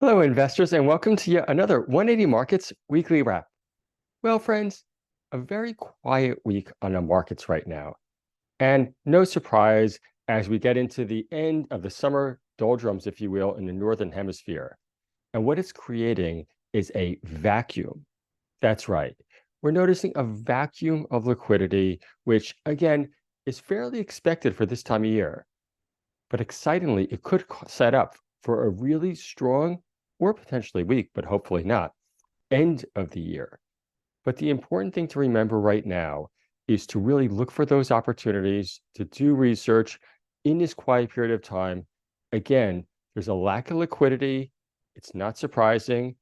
Hello, investors, and welcome to yet another 180 Markets weekly wrap. Well, friends, a very quiet week on the markets right now. And no surprise as we get into the end of the summer doldrums, if you will, in the Northern Hemisphere. And what it's creating is a vacuum. That's right. We're noticing a vacuum of liquidity, which, again, is fairly expected for this time of year. But excitingly, it could set up for a really strong or potentially weak, but hopefully not, end of the year. But the important thing to remember right now is to really look for those opportunities to do research in this quiet period of time. Again, there's a lack of liquidity. It's not surprising.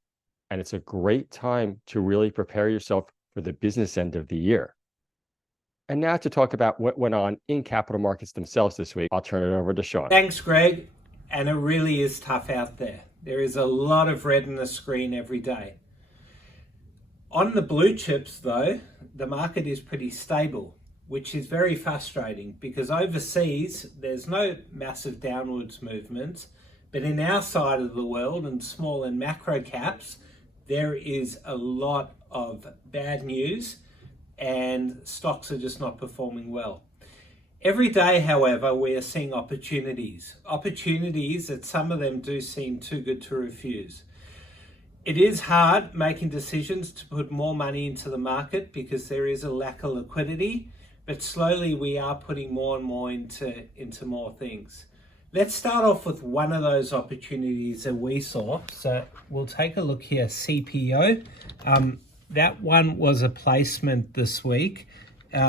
And it's a great time to really prepare yourself for the business end of the year. And now to talk about what went on in capital markets themselves this week, I'll turn it over to Sean. Thanks, Greg. And it really is tough out there. There is a lot of red on the screen every day. On the blue chips, though, the market is pretty stable, which is very frustrating because overseas, there's no massive downwards movements. But in our side of the world and small and macro caps, there is a lot of bad news and stocks are just not performing well. Every day, however, we are seeing opportunities that some of them do seem too good to refuse. It is hard making decisions to put more money into the market because there is a lack of liquidity, but slowly we are putting more and more into more things. Let's start off with one of those opportunities that we saw. So we'll take a look here, CPO. That one was a placement this week.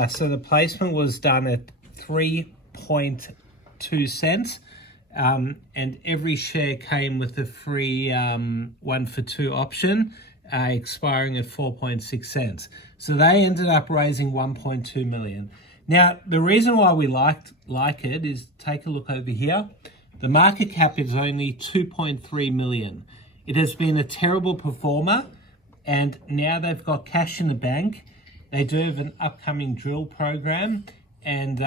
So the placement was done at 3.2 cents. And every share came with a free 1 for 2 option, expiring at 4.6 cents. So they ended up raising 1.2 million. Now, the reason why we like it is take a look over here. The market cap is only 2.3 million. It has been a terrible performer, and now they've got cash in the bank. They do have an upcoming drill program, and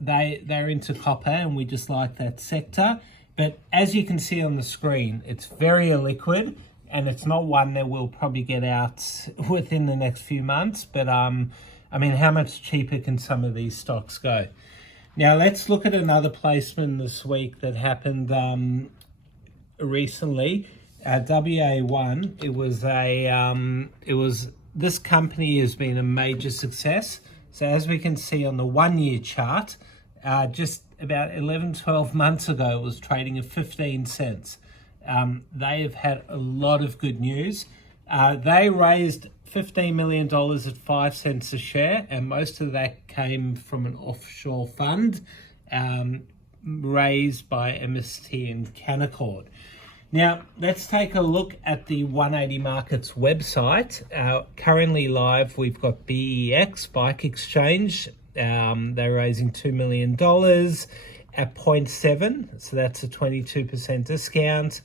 they're into copper, and we just like that sector. But as you can see on the screen, it's very illiquid, and it's not one that will probably get out within the next few months. But I mean, how much cheaper can some of these stocks go? Now let's look at another placement this week that happened recently. WA1. This company has been a major success. So as we can see on the 1 year chart, just about 12 months ago, it was trading at 15 cents. They have had a lot of good news. They raised $15 million at 5 cents a share, and most of that came from an offshore fund raised by MST and Canaccord. Now, let's take a look at the 180 Markets website. Currently live, we've got BEX, Bike Exchange. They're raising $2 million at 0.7, so that's a 22% discount.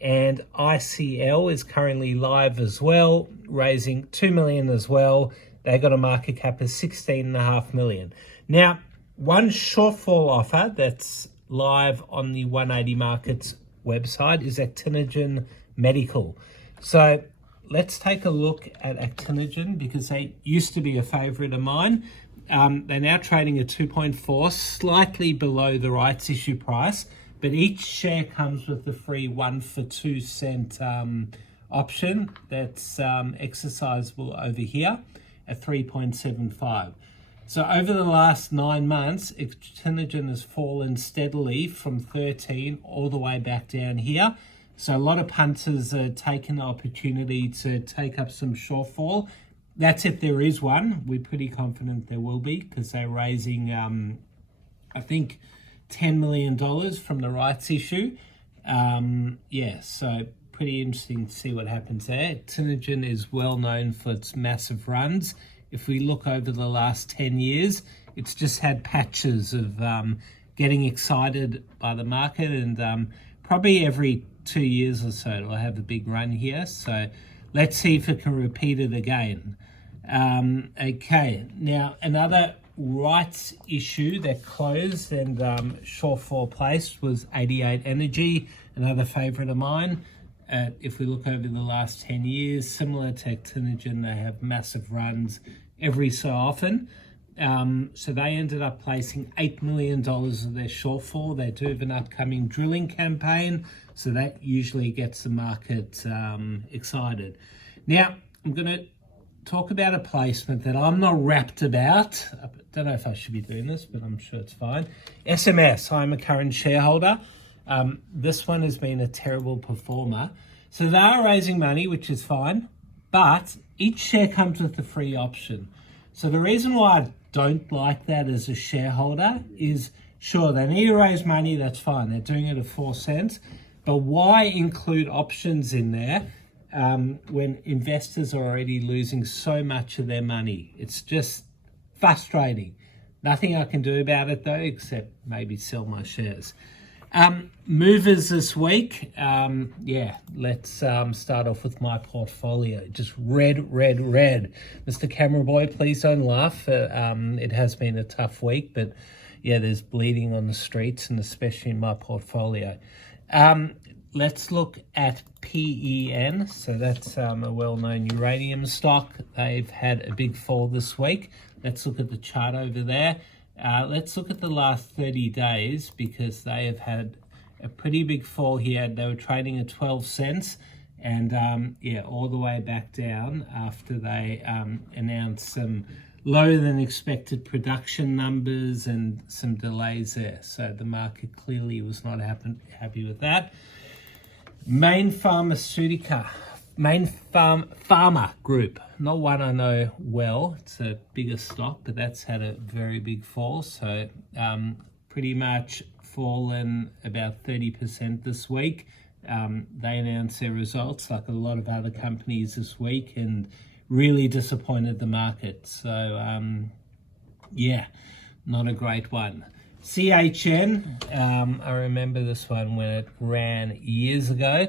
And ICL is currently live as well, raising $2 million as well. They got a market cap of $16.5 million. Now, one shortfall offer that's live on the 180 Markets website is Actinogen Medical. So let's take a look at Actinogen because they used to be a favorite of mine. They're now trading at 2.4, slightly below the rights issue price, but each share comes with the free 1 for 2 cent option that's exercisable over here at 3.75. So over the last 9 months, Actinogen has fallen steadily from 13 all the way back down here. So a lot of punters are taking the opportunity to take up some shortfall. That's if there is one. We're pretty confident there will be because they're raising, I think, $10 million from the rights issue. So pretty interesting to see what happens there. Actinogen is well known for its massive runs. If we look over the last 10 years, it's just had patches of getting excited by the market, and probably every 2 years or so it'll have a big run here. So let's see if it can repeat it again. Okay, now another rights issue that closed and shortfall placed was 88 Energy, another favorite of mine. if we look over the last 10 years, similar to Actinogen, they have massive runs every so often. So they ended up placing $8 million of their shortfall. They do have an upcoming drilling campaign, so that usually gets the market excited. Now, I'm going to talk about a placement that I'm not rapt about. I don't know if I should be doing this, but I'm sure it's fine. SMS, I'm a current shareholder. This one has been a terrible performer. So they are raising money, which is fine, but each share comes with a free option. So the reason why I don't like that as a shareholder is, sure, they need to raise money, that's fine. They're doing it at 4 cents, but why include options in there when investors are already losing so much of their money? It's just frustrating. Nothing I can do about it though, except maybe sell my shares. Movers this week. Let's start off with my portfolio. Just red. Mr. Camera Boy, please don't laugh. It has been a tough week, but yeah, there's bleeding on the streets, and especially in my portfolio. Let's look at PEN. So that's a well-known uranium stock. They've had a big fall this week. Let's look at the chart over there. Let's look at the last 30 days because they have had a pretty big fall here. They were trading at 12 cents and all the way back down after they announced some lower than expected production numbers and some delays there. So the market clearly was not happy with that. Main Pharma Group, not one I know well. It's a bigger stock, but that's had a very big fall. So pretty much fallen about 30% this week. They announced their results like a lot of other companies this week and really disappointed the market. So not a great one. CHN, I remember this one when it ran years ago,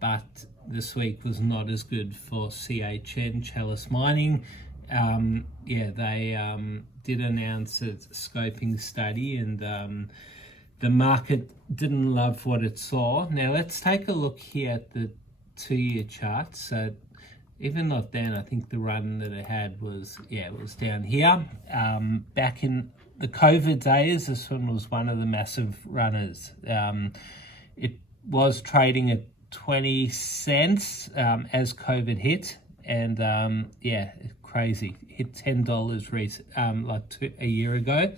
but this week was not as good for CHN, Chalice Mining. They did announce a scoping study and the market didn't love what it saw. Now let's take a look here at the 2-year chart. So even not then, I think the run that it had was down here. Back in the COVID days, this one was one of the massive runners. It was trading at 20 cents as COVID hit, and crazy. Hit $10 a year ago.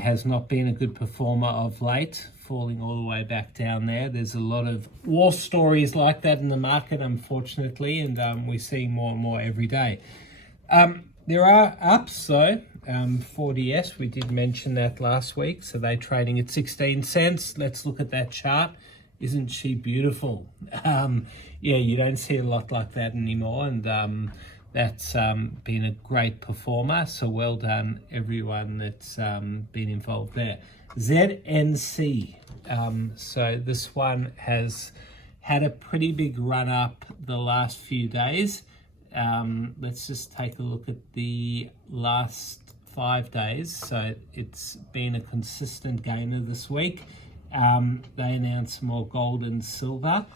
Has not been a good performer of late, falling all the way back down there. There's a lot of war stories like that in the market, unfortunately, and we're seeing more and more every day. There are ups though. 4DS, we did mention that last week, so they're trading at 16 cents. Let's look at that chart. Isn't she beautiful? You don't see a lot like that anymore, and that's been a great performer, so well done everyone that's been involved there. ZNC, so this one has had a pretty big run up the last few days. Let's just take a look at the last 5 days. So it's been a consistent gainer this week. They announced more gold and silver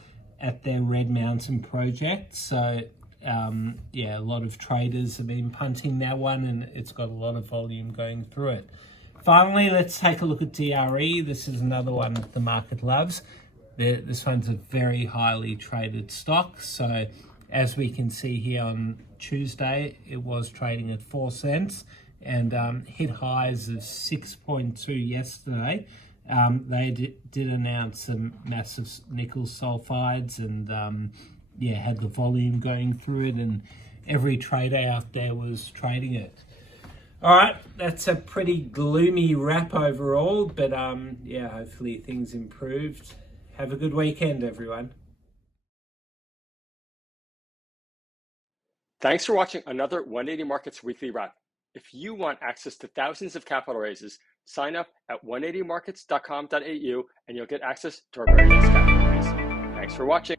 at their Red Mountain project. So a lot of traders have been punting that one, and it's got a lot of volume going through it. Finally, let's take a look at DRE. This is another one that the market loves. This one's a very highly traded stock. So as we can see here on Tuesday, it was trading at 4 cents and hit highs of 6.2 yesterday. They did announce some massive nickel sulfides and had the volume going through it, and every trader out there was trading it. All right, that's a pretty gloomy wrap overall, but hopefully things improved. Have a good weekend, everyone. Thanks for watching another 180 Markets Weekly Wrap. If you want access to thousands of capital raises, sign up at 180markets.com.au and you'll get access to our very next capital raise. Thanks for watching.